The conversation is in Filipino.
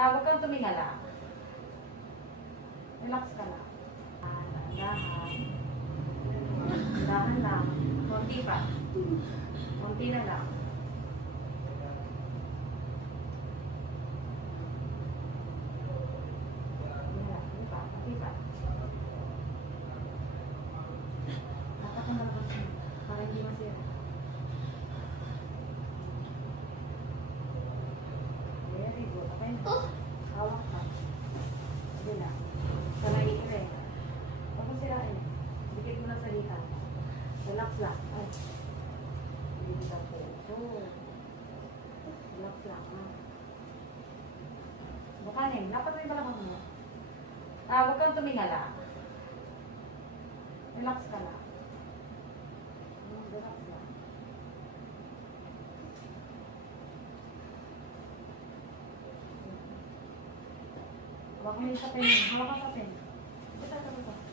Huwag kang tumingala. Relax ka lang. Dahan. Dahan lang. Konti pa. Konti na lang. Konti pa. Dapat ka malakas mo. Para hindi masira. Very good. Okay na. Hawak ka. Sige na. Sanay ka rin. Huwag mo sirain. Dikit mo lang sa hikan. Relax lang. Ay. Hindi ka po. Relax lang. Bukanin. Dapat rin balakang mo. Huwag kang tumingala. Relax ka lang. Relax lang. Huwag mo yung sa pen. Hawak ka sa pen. Ito.